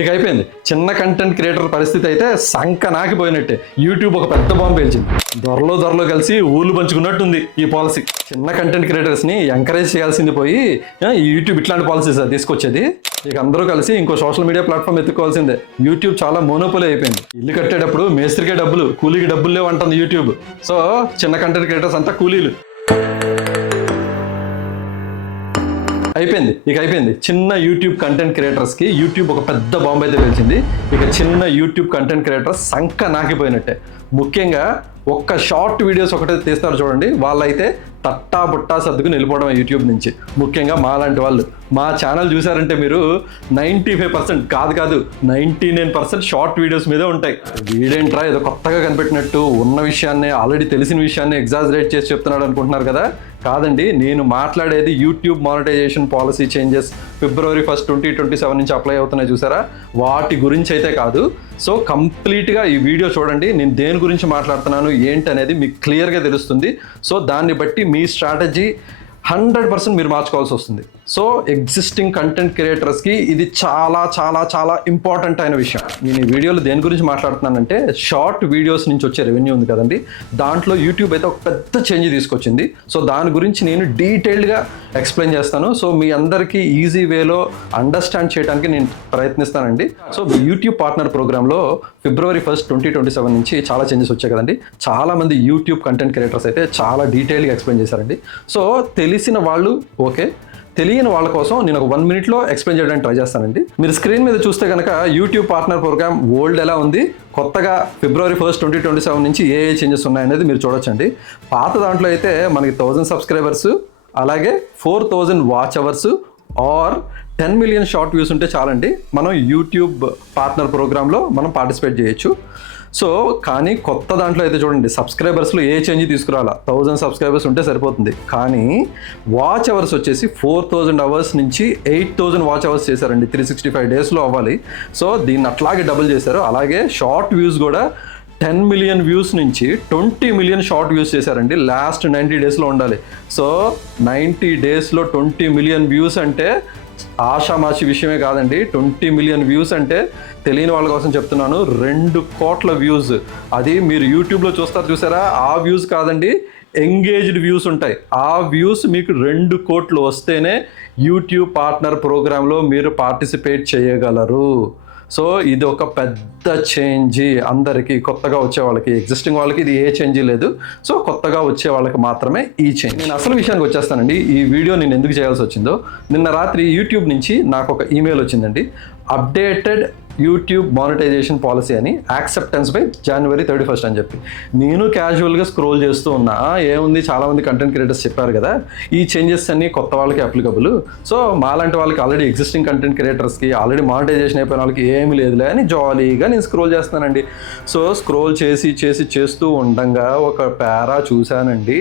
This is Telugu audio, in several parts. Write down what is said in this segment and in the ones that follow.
ఇక అయిపోయింది. చిన్న కంటెంట్ క్రియేటర్ పరిస్థితి అయితే సంక నాకిపోయినట్టే. యూట్యూబ్ ఒక పెద్ద బాంబు పేల్చింది. దొరలో కలిసి ఊళ్ళు పంచుకున్నట్టుంది ఈ పాలసీ. చిన్న కంటెంట్ క్రియేటర్స్ని ఎంకరేజ్ చేయాల్సింది పోయి ఈ యూట్యూబ్ ఇట్లాంటి పాలసీస్ తీసుకొచ్చేది. ఇక అందరూ కలిసి ఇంకో సోషల్ మీడియా ప్లాట్ఫామ్ ఎత్తుకోవాల్సిందే. యూట్యూబ్ చాలా మోనోపోలీ అయిపోయింది. ఇల్లు కట్టేటప్పుడు మేస్త్రికే డబ్బులు, కూలీకి డబ్బులు లేవు అంటుంది యూట్యూబ్. సో చిన్న కంటెంట్ క్రియేటర్స్ అంతా కూలీలు. అయిపోయింది. చిన్న యూట్యూబ్ కంటెంట్ క్రియేటర్స్కి యూట్యూబ్ ఒక పెద్ద బాంబు అయితే పేల్చింది. ఇక చిన్న యూట్యూబ్ కంటెంట్ క్రియేటర్స్ సంక నాకిపోయినట్టే. ముఖ్యంగా ఒక్క షార్ట్ వీడియోస్ ఒకటే తీస్తారు చూడండి, వాళ్ళైతే తట్టా బుట్టా సర్దుకుని వెళ్ళిపోవడం యూట్యూబ్ నుంచి. ముఖ్యంగా మాలాంటి వాళ్ళు. మా ఛానల్ చూసారంటే మీరు 95% కాదు 99% షార్ట్ వీడియోస్ మీదే ఉంటాయి. వీడేంట్రా ఏదో కొత్తగా కనిపెట్టినట్టు ఉన్న విషయాన్ని, ఆల్రెడీ తెలిసిన విషయాన్ని ఎగ్జాజరేట్ చేసి చెప్తున్నాడు అనుకుంటున్నారు కదా. కాదండి, నేను మాట్లాడేది YouTube monetisation policy changes February 1, 2027 నుంచి అప్లై అవుతున్నాయి చూసారా, వాటి గురించి అయితే కాదు. సో కంప్లీట్గా ఈ వీడియో చూడండి. నేను దేని గురించి మాట్లాడుతున్నాను ఏంటి అనేది మీకు క్లియర్గా తెలుస్తుంది. సో దాన్ని బట్టి మీ స్ట్రాటజీ 100% మీరు మార్చుకోవాల్సి వస్తుంది. సో ఎగ్జిస్టింగ్ కంటెంట్ క్రియేటర్స్కి ఇది చాలా చాలా చాలా ఇంపార్టెంట్ అయిన విషయం. నేను ఈ వీడియోలో దేని గురించి మాట్లాడుతున్నానంటే, షార్ట్ వీడియోస్ నుంచి వచ్చే రెవెన్యూ ఉంది కదండి, దాంట్లో యూట్యూబ్ అయితే ఒక పెద్ద చేంజ్ తీసుకొచ్చింది. సో దాని గురించి నేను డీటెయిల్డ్గా ఎక్స్ప్లెయిన్ చేస్తాను. సో మీ అందరికీ ఈజీ వేలో అండర్స్టాండ్ చేయడానికి నేను ప్రయత్నిస్తానండి. సో యూట్యూబ్ పార్ట్నర్ ప్రోగ్రాంలో February 1, 2027 నుంచి చాలా చేంజెస్ వచ్చాయి కదండి. చాలామంది యూట్యూబ్ కంటెంట్ క్రియేటర్స్ అయితే చాలా డీటెయిల్గా ఎక్స్ప్లెయిన్ చేశారండి. సో తెలిసిన వాళ్ళు ఓకే, తెలియని వాళ్ళ కోసం నేను ఒక 1 minute ఎక్స్ప్లెయిన్ చేయడానికి ట్రై చేస్తానండి. మీరు స్క్రీన్ మీద చూస్తే కనుక యూట్యూబ్ పార్ట్నర్ ప్రోగ్రామ్ ఓల్డ్ ఎలా ఉంది, కొత్తగా February 1, 2027 నుంచి ఏ చేంజెస్ ఉన్నాయనేది మీరు చూడొచ్చండి. పాత దాంట్లో అయితే మనకి 1000 సబ్స్క్రైబర్స్, అలాగే 4000 watch hours are 10 million short views ఉంటే చాలండి, మనం యూట్యూబ్ పార్ట్నర్ ప్రోగ్రాంలో మనం పార్టిసిపేట్ చేయొచ్చు. సో కానీ కొత్త దాంట్లో అయితే చూడండి, సబ్స్క్రైబర్స్లో ఏ చేంజ్ తీసుకురావాలా, 1000 సబ్స్క్రైబర్స్ ఉంటే సరిపోతుంది. కానీ వాచ్ అవర్స్ వచ్చేసి 4000 అవర్స్ నుంచి 8000 వాచ్ అవర్స్ చేశారండి. 365 డేస్లో అవ్వాలి. సో దీన్ని అట్లాగే డబుల్ చేశారు. అలాగే షార్ట్ వ్యూస్ కూడా 10 million వ్యూస్ నుంచి 20 million షార్ట్ వ్యూస్ చేశారండి. లాస్ట్ 90 డేస్లో ఉండాలి. సో 90 డేస్లో 20 million వ్యూస్ అంటే ఆషామాషి విషయమే కాదండి. 20 million వ్యూస్ అంటే తెలియని వాళ్ళ కోసం చెప్తున్నాను, 2 కోట్ల వ్యూస్. అది మీరు యూట్యూబ్లో చూసారా, ఆ వ్యూస్ కాదండి, ఎంగేజ్డ్ వ్యూస్ ఉంటాయి. ఆ వ్యూస్ మీకు 2 కోట్లు వస్తేనే యూట్యూబ్ పార్ట్నర్ ప్రోగ్రాంలో మీరు పార్టిసిపేట్ చేయగలరు. సో ఇది ఒక పెద్ద చేంజ్ అందరికీ, కొత్తగా వచ్చే వాళ్ళకి. ఎగ్జిస్టింగ్ వాళ్ళకి ఇది ఏ చేంజ్ లేదు. సో కొత్తగా వచ్చే వాళ్ళకి మాత్రమే ఈ చేంజ్. నేను అసలు విషయానికి వచ్చేస్తానండి. ఈ వీడియో నేను ఎందుకు చేయాల్సి వచ్చిందో, నిన్న రాత్రి యూట్యూబ్ నుంచి నాకు ఒక ఈమెయిల్ వచ్చిందండి. అప్డేటెడ్ యూట్యూబ్ మానిటైజేషన్ పాలసీ అని, యాక్సెప్టెన్స్ బై January 31 అని చెప్పి. నేను క్యాజువల్గా స్క్రోల్ చేస్తూ ఉన్నా, ఏముంది చాలామంది కంటెంట్ క్రియేటర్స్ చెప్పారు కదా ఈ చేంజెస్ అన్నీ కొత్త వాళ్ళకి అప్లికబుల్. సో మాలాంటి వాళ్ళకి, ఆల్రెడీ ఎగ్జిస్టింగ్ కంటెంట్ క్రియేటర్స్కి, ఆల్రెడీ మానిటైజేషన్ అయిపోయిన వాళ్ళకి ఏమీ లేదులే అని జాలీగా నేను స్క్రోల్ చేస్తానండి. సో స్క్రోల్ చేస్తూ ఉండగా ఒక పారా చూశానండి.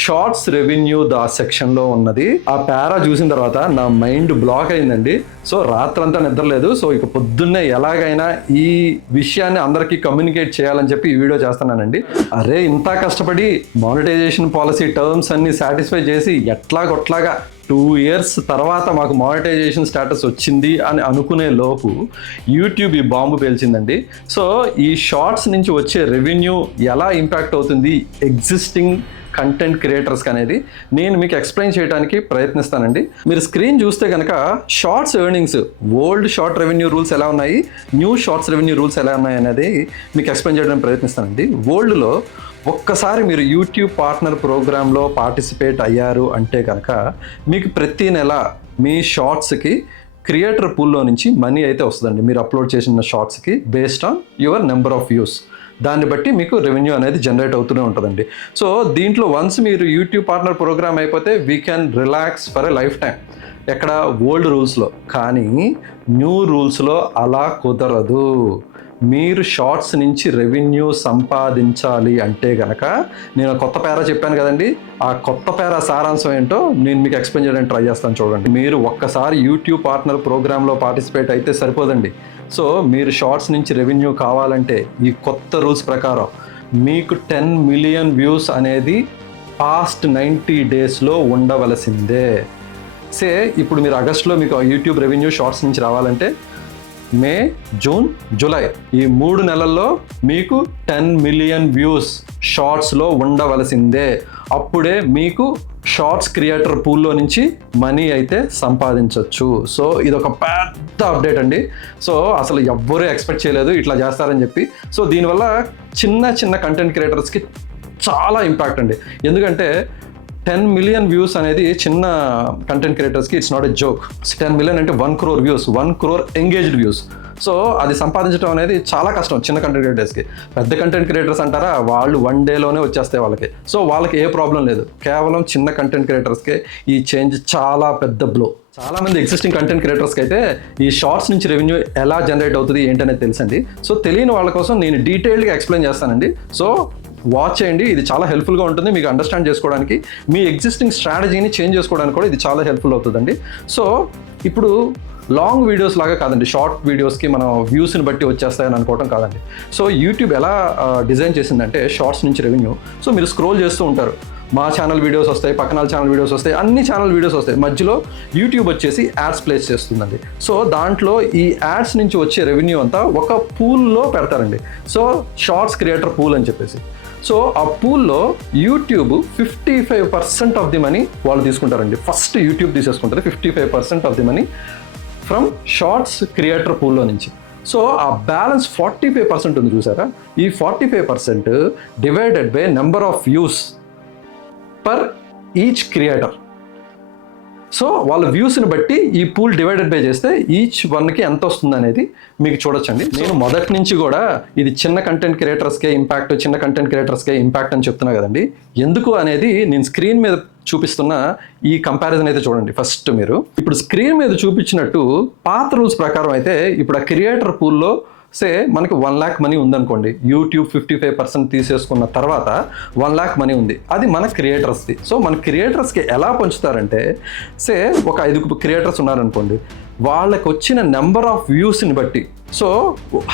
షార్ట్స్ రెవెన్యూ సెక్షన్లో ఉన్నది. ఆ పారా చూసిన తర్వాత నా మైండ్ బ్లాక్ అయిందండి. సో రాత్రంతా నిద్రలేదు. సో ఇక పొద్దున్నే ఎలాగైనా ఈ విషయాన్ని అందరికీ కమ్యూనికేట్ చేయాలని చెప్పి ఈ వీడియో చేస్తున్నానండి. అరే ఇంత కష్టపడి మానిటైజేషన్ పాలసీ టర్మ్స్ అన్ని సాటిస్ఫై చేసి ఎట్లాగొట్లాగా 2 years తర్వాత మాకు మానిటైజేషన్ స్టేటస్ వచ్చింది అని అనుకునే లోపు యూట్యూబ్ ఈ బాంబు పేల్చిందండి. సో ఈ షార్ట్స్ నుంచి వచ్చే రెవెన్యూ ఎలా ఇంపాక్ట్ అవుతుంది ఎగ్జిస్టింగ్ కంటెంట్ క్రియేటర్స్కి అనేది నేను మీకు ఎక్స్ప్లెయిన్ చేయడానికి ప్రయత్నిస్తానండి. మీరు స్క్రీన్ చూస్తే కనుక shorts earnings, old short revenue rules ఎలా ఉన్నాయి, న్యూ షార్ట్స్ రెవెన్యూ రూల్స్ ఎలా ఉన్నాయి అనేది మీకు ఎక్స్ప్లెయిన్ చేయడానికి ప్రయత్నిస్తానండి. ఓల్డ్లో ఒక్కసారి మీరు యూట్యూబ్ పార్ట్నర్ ప్రోగ్రాంలో పార్టిసిపేట్ అయ్యారు అంటే కనుక మీకు ప్రతి నెల మీ షార్ట్స్కి క్రియేటర్ పూల్లో నుంచి మనీ అయితే వస్తుందండి. మీరు అప్లోడ్ చేసిన షార్ట్స్కి based on your number of views, దాన్ని బట్టి మీకు రెవెన్యూ అనేది జనరేట్ అవుతూనే ఉంటుందండి. సో దీంట్లో వన్స్ మీరు యూట్యూబ్ పార్ట్నర్ ప్రోగ్రామ్ అయిపోతే we can relax for a life time. ఎక్కడ ఓల్డ్ రూల్స్లో. కానీ న్యూ రూల్స్లో అలా కుదరదు. మీరు షార్ట్స్ నుంచి రెవెన్యూ సంపాదించాలి అంటే కనుక, నేను కొత్త పేరా చెప్పాను కదండి, ఆ కొత్త పేరా సారాంశం ఏంటో నేను మీకు ఎక్స్ప్లెయిన్ చేయడానికి ట్రై చేస్తాను చూడండి. మీరు ఒక్కసారి యూట్యూబ్ పార్ట్నర్ ప్రోగ్రాంలో పార్టిసిపేట్ అయితే సరిపోదండి. సో మీరు షార్ట్స్ నుంచి రెవెన్యూ కావాలంటే ఈ కొత్త రూల్స్ ప్రకారం మీకు 10 million వ్యూస్ అనేది పాస్ట్ 90 డేస్లో ఉండవలసిందే. ఇప్పుడు మీరు ఆగస్టులో మీకు యూట్యూబ్ రెవెన్యూ షార్ట్స్ నుంచి రావాలంటే మే, జూన్, జూలై ఈ 3 నెలల్లో మీకు 10 మిలియన్ వ్యూస్ షార్ట్స్లో ఉండవలసిందే. అప్పుడే మీకు షార్ట్స్ క్రియేటర్ పూల్లో నుంచి మనీ అయితే సంపాదించవచ్చు. సో ఇది ఒక పెద్ద అప్డేట్ అండి. సో అసలు ఎవ్వరూ ఎక్స్పెక్ట్ చేయలేదు ఇట్లా చేస్తారని చెప్పి. సో దీనివల్ల చిన్న కంటెంట్ క్రియేటర్స్కి చాలా ఇంపాక్ట్ అండి. ఎందుకంటే 10 మిలియన్ వ్యూస్ అనేది చిన్న కంటెంట్ క్రియేటర్స్కి it's not a joke. 10 million అంటే 1 crore views, 1 crore engaged views. So అది సంపాదించడం అనేది చాలా కష్టం చిన్న కంటెంట్ క్రియేటర్స్కి. పెద్ద కంటెంట్ క్రియేటర్స్ అంటారా, వాళ్ళు 1 డేలోనే వచ్చేస్తాయి వాళ్ళకి. సో వాళ్ళకి ఏ ప్రాబ్లం లేదు. కేవలం చిన్న కంటెంట్ క్రియేటర్స్కే ఈ చేంజ్ చాలా పెద్ద బ్లో. చాలా మంది ఎగ్జిస్టింగ్ కంటెంట్ క్రియేటర్స్కి అయితే ఈ షార్ట్స్ నుంచి రెవెన్యూ ఎలా జనరేట్ అవుతుంది ఏంటనేది తెలుసండి. సో తెలియని వాళ్ళ కోసం నేను డీటెయిల్డ్గా ఎక్స్ప్లెయిన్ చేస్తానండి. సో వాచ్ చేయండి, ఇది చాలా హెల్ప్ఫుల్గా ఉంటుంది మీకు అండర్స్టాండ్ చేసుకోవడానికి. మీ ఎగ్జిస్టింగ్ స్ట్రాటజీని చేంజ్ చేసుకోవడానికి కూడా ఇది చాలా హెల్ప్ఫుల్ అవుతుందండి. సో ఇప్పుడు లాంగ్ వీడియోస్ లాగా కాదండి, షార్ట్ వీడియోస్కి మనం వ్యూస్ని బట్టి వచ్చేస్తాయని అనుకోవడం కాదండి. సో యూట్యూబ్ ఎలా డిజైన్ చేసిందంటే షార్ట్స్ నుంచి రెవెన్యూ. సో మీరు స్క్రోల్ చేస్తూ ఉంటారు, మా ఛానల్ వీడియోస్ వస్తాయి, పక్కన ఛానల్ వీడియోస్ వస్తాయి, అన్ని ఛానల్ వీడియోస్ వస్తాయి, మధ్యలో యూట్యూబ్ వచ్చేసి యాడ్స్ ప్లేస్ చేస్తుందండి. సో దాంట్లో ఈ యాడ్స్ నుంచి వచ్చే రెవెన్యూ అంతా ఒక పూల్లో పెడతారండి. సో షార్ట్స్ క్రియేటర్ పూల్ అని చెప్పేసి. సో ఆ పూల్లో యూట్యూబ్ 55% ఆఫ్ ది మనీ వాళ్ళు తీసుకుంటారండి. ఫస్ట్ యూట్యూబ్ తీసేసుకుంటారు 55% of the money from shorts creator పూల్లో నుంచి. సో ఆ బ్యాలెన్స్ 45% ఉంది చూసారా, ఈ 45% divided by number of views per each creator. So వాళ్ళ వ్యూస్ని బట్టి ఈ పూల్ డివైడెడ్ బై చేస్తే ఈచ్ వన్కి ఎంత వస్తుంది అనేది మీకు చూడొచ్చండి. నేను మొదటి నుంచి కూడా ఇది చిన్న కంటెంట్ క్రియేటర్స్కే ఇంపాక్ట్ అని చెప్తున్నా కదండి. ఎందుకు అనేది నేను స్క్రీన్ మీద చూపిస్తున్న ఈ కంపారిజన్ అయితే చూడండి. ఫస్ట్ మీరు ఇప్పుడు స్క్రీన్ మీద చూపించినట్టు పాత రూల్స్ ప్రకారం అయితే ఇప్పుడు ఆ క్రియేటర్ పూల్లో మనకి 1 lakh మనీ ఉందనుకోండి, యూట్యూబ్ 55% తీసేసుకున్న తర్వాత 1 lakh మనీ ఉంది, అది మన క్రియేటర్స్ది. సో మన క్రియేటర్స్కి ఎలా పంచుతారంటే ఒక 5 క్రియేటర్స్ ఉన్నారనుకోండి, వాళ్ళకి వచ్చిన నెంబర్ ఆఫ్ వ్యూస్ని బట్టి. సో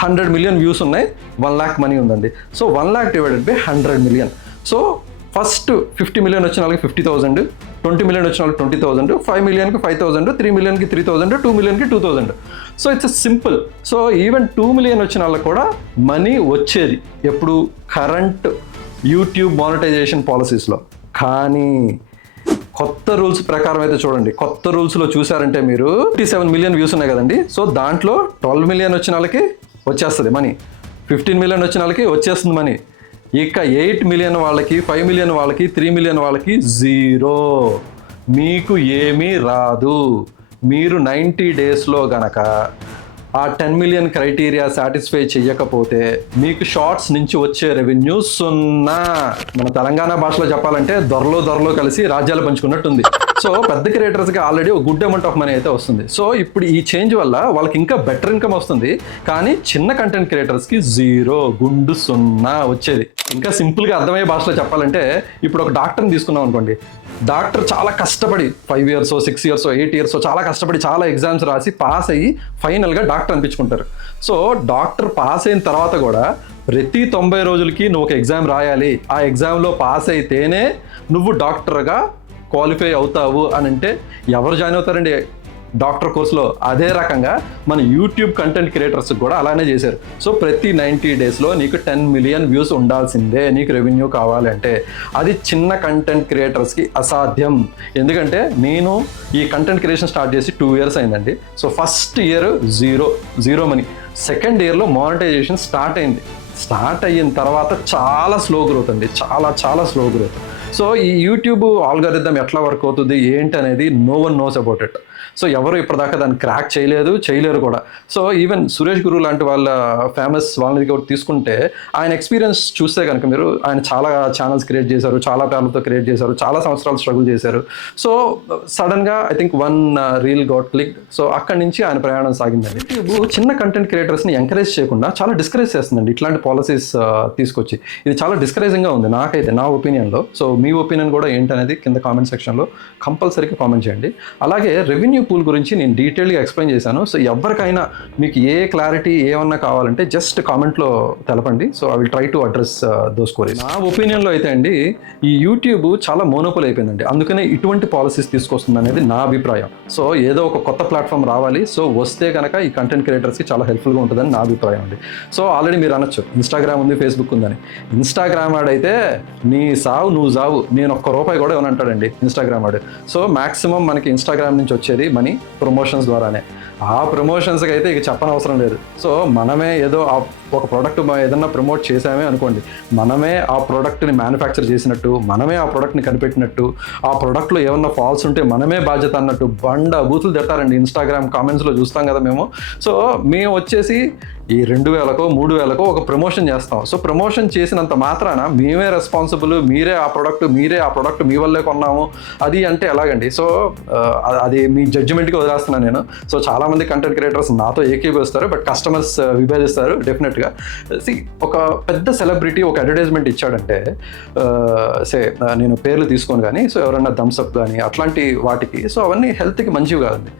100 మిలియన్ వ్యూస్ ఉన్నాయి, 1 lakh మనీ ఉందండి. So 1 lakh divided by 100 million. So first 50 million వచ్చిన వాళ్ళకి 50,000, 20 మిలియన్ వచ్చిన వాళ్ళకి 20,000, 5 మిలియన్కి 5,000, 3 మిలియన్కి 3,000, 2 మిలియన్కి 2,000. So it's simple. So even 2 million వచ్చిన వాళ్ళకి కూడా మనీ వచ్చేది ఎప్పుడు, కరెంట్ యూట్యూబ్ మానిటైజేషన్ పాలసీస్లో. కానీ కొత్త రూల్స్ ప్రకారం అయితే చూడండి, కొత్త రూల్స్లో చూసారంటే మీరు 57 మిలియన్ వ్యూస్ ఉన్నాయి కదండి. సో దాంట్లో 12 మిలియన్ వచ్చిన వాళ్ళకి వచ్చేస్తుంది మనీ, 15 మిలియన్ వచ్చిన వాళ్ళకి వచ్చేస్తుంది మనీ. ఇక 8 మిలియన్ వాళ్ళకి, 5 మిలియన్ వాళ్ళకి, 3 మిలియన్ వాళ్ళకి 0. మీకు ఏమీ రాదు. మీరు 90 డేస్లో గనక ఆ 10 మిలియన్ క్రైటీరియా సాటిస్ఫై చేయకపోతే మీకు షార్ట్స్ నుంచి వచ్చే రెవెన్యూ 0. మన తెలంగాణ భాషలో చెప్పాలంటే దొరలో కలిసి రాజ్యాలు పంచుకున్నట్టుంది. సో పెద్ద క్రియేటర్స్కి ఆల్రెడీ ఒక గుడ్ అమౌంట్ ఆఫ్ మనీ అయితే వస్తుంది. సో ఇప్పుడు ఈ చేంజ్ వల్ల వాళ్ళకి ఇంకా బెటర్ ఇన్కమ్ వస్తుంది. కానీ చిన్న కంటెంట్ క్రియేటర్స్కి 0 వచ్చేది. ఇంకా సింపుల్గా అర్థమయ్యే భాషలో చెప్పాలంటే ఇప్పుడు ఒక డాక్టర్ని తీసుకున్నాం అనుకోండి, డాక్టర్ చాలా కష్టపడి 5 years, 6 years, 8 years చాలా కష్టపడి చాలా ఎగ్జామ్స్ రాసి పాస్ అయ్యి ఫైనల్గా డాక్టర్ అనిపించుకుంటారు. సో డాక్టర్ పాస్ అయిన తర్వాత కూడా ప్రతి 90 రోజులకి నువ్వు ఒక ఎగ్జామ్ రాయాలి, ఆ ఎగ్జామ్లో పాస్ అయితేనే నువ్వు డాక్టర్గా క్వాలిఫై అవుతావు అని అంటే ఎవరు జాయిన్ అవుతారండి డాక్టర్ కోర్సులో? అదే రకంగా మన యూట్యూబ్ కంటెంట్ క్రియేటర్స్ కూడా అలానే చేశారు. సో ప్రతి 90 డేస్లో నీకు 10 మిలియన్ వ్యూస్ ఉండాల్సిందే నీకు రెవెన్యూ కావాలంటే. అది చిన్న కంటెంట్ క్రియేటర్స్కి అసాధ్యం. ఎందుకంటే నేను ఈ కంటెంట్ క్రియేషన్ స్టార్ట్ చేసి 2 years అయిందండి. So first year zero money, second ఇయర్లో మానిటైజేషన్ స్టార్ట్ అయింది. స్టార్ట్ అయిన తర్వాత చాలా స్లో గ్రోత్ అండి, చాలా స్లో గ్రోత్. సో ఈ యూట్యూబ్ ఆల్గారిథం ఎట్లా వర్క్ అవుతుంది ఏంటి అనేది no one knows about it. So ఎవరు ఇప్పటిదాకా దాన్ని క్రాక్ చేయలేరు కూడా. సో ఈవెన్ సురేష్ గురు లాంటి వాళ్ళ ఫేమస్ వాళ్ళని కూడా తీసుకుంటే ఆయన ఎక్స్పీరియన్స్ చూస్తే కనుక మీరు, ఆయన చాలా ఛానల్స్ క్రియేట్ చేశారు, చాలా పేర్లతో క్రియేట్ చేశారు, చాలా సంవత్సరాలు స్ట్రగుల్ చేశారు. సో సడన్గా I think 1 reel got click. So అక్కడి నుంచి ఆయన ప్రయాణం సాగిందండి. యూట్యూబ్ చిన్న కంటెంట్ క్రియేటర్స్ని ఎంకరేజ్ చేయకుండా చాలా డిస్కరేజ్ చేస్తుందండి ఇట్లాంటి పాలసీస్ తీసుకొచ్చి. ఇది చాలా డిస్కరేజింగ్గా ఉంది నాకైతే, నా ఒపీనియన్లో. సో మీ ఒపీనియన్ కూడా ఏంటనేది కింద కామెంట్ సెక్షన్లో కంపల్సరీగా కామెంట్ చేయండి. అలాగే రెవెన్యూ రెవెన్యూ పూల్ గురించి నేను డీటెయిల్గా ఎక్స్ప్లెయిన్ చేశాను. సో ఎవరికైనా మీకు ఏ క్లారిటీ ఏమన్నా కావాలంటే జస్ట్ కామెంట్లో తెలపండి. So I will try to address those queries. నా ఒపీనియన్లో అయితే అండి ఈ యూట్యూబ్ చాలా మోనోపోల్ అయిపోయిందండి. అందుకనే ఇటువంటి పాలసీస్ తీసుకొస్తుంది అనేది నా అభిప్రాయం. సో ఏదో ఒక కొత్త ప్లాట్ఫామ్ రావాలి. సో వస్తే కనుక ఈ కంటెంట్ క్రియేటర్స్కి చాలా హెల్ప్ఫుల్గా ఉంటుందని నా అభిప్రాయం అండి. సో ఆల్రెడీ మీరు అనొచ్చు ఇన్స్టాగ్రామ్ ఉంది, ఫేస్బుక్ ఉందని. ఇన్స్టాగ్రామ్ వాడైతే నీ సావు నువ్వు సావు, నేను ₹1 కూడా ఏమనంటాడండి ఇన్స్టాగ్రామ్ వాడు. సో మ్యాక్సిమం మనకి ఇన్స్టాగ్రామ్ నుంచి వచ్చేది మనీ ప్రమోషన్స్ ద్వారానే. ఆ ప్రమోషన్స్కి అయితే ఇక చెప్పనవసరం లేదు. సో మనమే ఏదో ఒక ప్రోడక్ట్ ఏదన్నా ప్రమోట్ చేసామే అనుకోండి, మనమే ఆ ప్రోడక్ట్ని మ్యానుఫ్యాక్చర్ చేసినట్టు, మనమే ఆ ప్రోడక్ట్ని కనిపెట్టినట్టు, ఆ ప్రోడక్ట్లో ఏమన్నా ఫాల్స్ ఉంటే మనమే బాధ్యత అన్నట్టు బూతులు తిడతారండి ఇన్స్టాగ్రామ్ కామెంట్స్లో చూస్తాం కదా మేము. సో మేము వచ్చేసి ఈ 2000కో 3000కో ఒక ప్రమోషన్ చేస్తాం. సో ప్రమోషన్ చేసినంత మాత్రాన మేమే రెస్పాన్సిబుల్, మీరే ఆ ప్రోడక్ట్ మీ వల్లే కొన్నాము అది అంటే ఎలాగండి? సో అది మీ జడ్జిమెంట్కి వదిలేస్తున్నాను నేను. సో చాలామంది కంటెంట్ క్రియేటర్స్ నాతో ఏకీభవిస్తారు, బట్ కస్టమర్స్ విభేదిస్తారు డెఫినెట్గా. ఒక పెద్ద సెలబ్రిటీ ఒక అడ్వర్టైజ్మెంట్ ఇచ్చాడంటే నేను పేర్లు తీసుకోను కానీ, సో ఎవరన్నా థమ్స్అప్ కానీ అట్లాంటి వాటికి, సో అవన్నీ హెల్త్కి మంచివి కాదండి.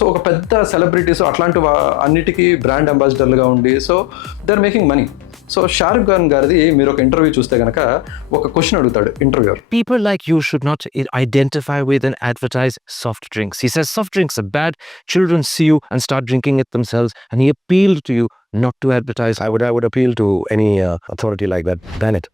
సో ఒక పెద్ద సెలబ్రిటీస్ అట్లాంటి అన్నిటికీ బ్రాండ్ అంబాసిడర్లుగా ఉండి so they are making money. So Shahrukh Khan గారిది మీరు ఒక ఇంటర్వ్యూ చూస్తే కనుక ఒక క్వశ్చన్ అడుగుతాడు interviewer. People like you should not identify with and advertise soft drinks. He says soft drinks are bad. Children see you and start drinking it themselves. And he appealed to you not to advertise. I would appeal to any authority like that. Ban it.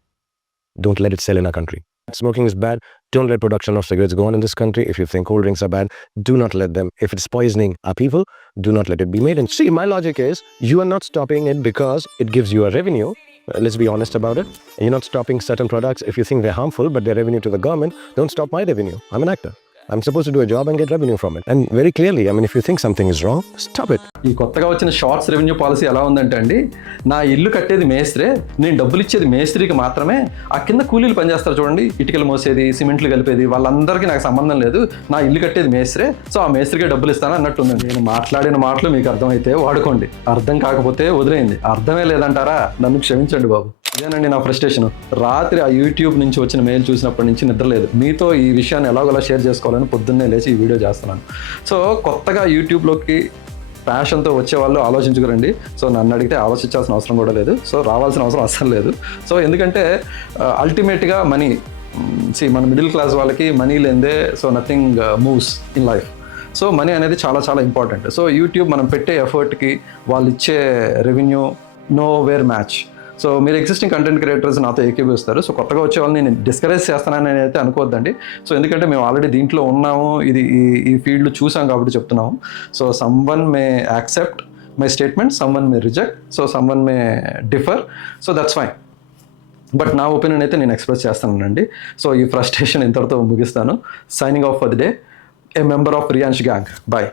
Don't let it sell in our country. Smoking is bad. Don't let production of cigarettes go on in this country. If you think cold drinks are bad, do not let them. If it's poisoning our people, do not let it be made. And see, my logic is, you are not stopping it because it gives you a revenue. Let's be honest about it. You're not stopping certain products if you think they're harmful, but they're revenue to the government. Don't stop my revenue. I'm an actor. I'm supposed to do a job and get revenue from it. And very clearly, I mean, if you think something is wrong, stop it. ఈ కొత్తగా వచ్చిన షార్ట్స్ రెవెన్యూ పాలసీ ఎలా ఉందంటే అండి, నా ఇల్లు కట్టేది మేస్త్రే, నేను డబ్బులు ఇచ్చేది మేస్త్రికి మాత్రమే, ఆ కింద కూలీలు పనిచేస్తారు చూడండి, ఇటుకలు మోసేది, సిమెంట్లు కలిపేది, వాళ్ళందరికీ నాకు సంబంధం లేదు, నా ఇల్లు కట్టేది మేస్త్రే, సో ఆ మేస్త్రికే డబ్బులు ఇస్తాను అన్నట్టుందండి. నేను మాట్లాడిన మాటలు మీకు అర్థమైతే వాడుకోండి, అర్థం కాకపోతే వదిలేయండి. అర్థమే లేదంటారా, నన్ను క్షమించండి బాబు. ఇదేనండి నా ఫ్రస్ట్రేషన్. రాత్రి ఆ యూట్యూబ్ నుంచి వచ్చిన మెయిల్ చూసినప్పటి నుంచి నిద్రలేదు. మీతో ఈ విషయాన్ని ఎలాగోలా షేర్ చేసుకోవాలని పొద్దున్నే లేచి ఈ వీడియో చేస్తున్నాను. సో కొత్తగా యూట్యూబ్లోకి ప్యాషన్తో వచ్చేవాళ్ళు ఆలోచించుకురండి. సో నన్ను అడిగితే ఆలోచించాల్సిన అవసరం కూడా లేదు. సో రావాల్సిన అవసరం అస్సలు లేదు. సో ఎందుకంటే అల్టిమేట్గా మనీ, మన మిడిల్ క్లాస్ వాళ్ళకి మనీ లేదే so nothing moves in life. So money అనేది చాలా చాలా ఇంపార్టెంట్. సో యూట్యూబ్ మనం పెట్టే ఎఫర్ట్కి వాళ్ళు ఇచ్చే revenue know where match. So మీరు ఎగ్జిస్టింగ్ కంటెంట్ క్రియేటర్స్ నాతో ఏకీభవిస్తారు. సో కొత్తగా వచ్చే వాళ్ళని నేను డిస్కరేజ్ చేస్తానని అయితే అనుకోవద్దండి. సో ఎందుకంటే మేము ఆల్రెడీ దీంట్లో ఉన్నాము, ఈ ఫీల్డ్ చూసాం కాబట్టి చెప్తున్నాము. So someone may accept my statement, someone may reject, so someone may differ, so that's fine. But నా ఒపీనియన్ అయితే నేను ఎక్స్ప్రెస్ చేస్తానండి. సో ఈ ఫ్రస్ట్రేషన్ ఇంతటితో ముగిస్తాను. Signing off for the day, a member of Riyansh gang. Bye.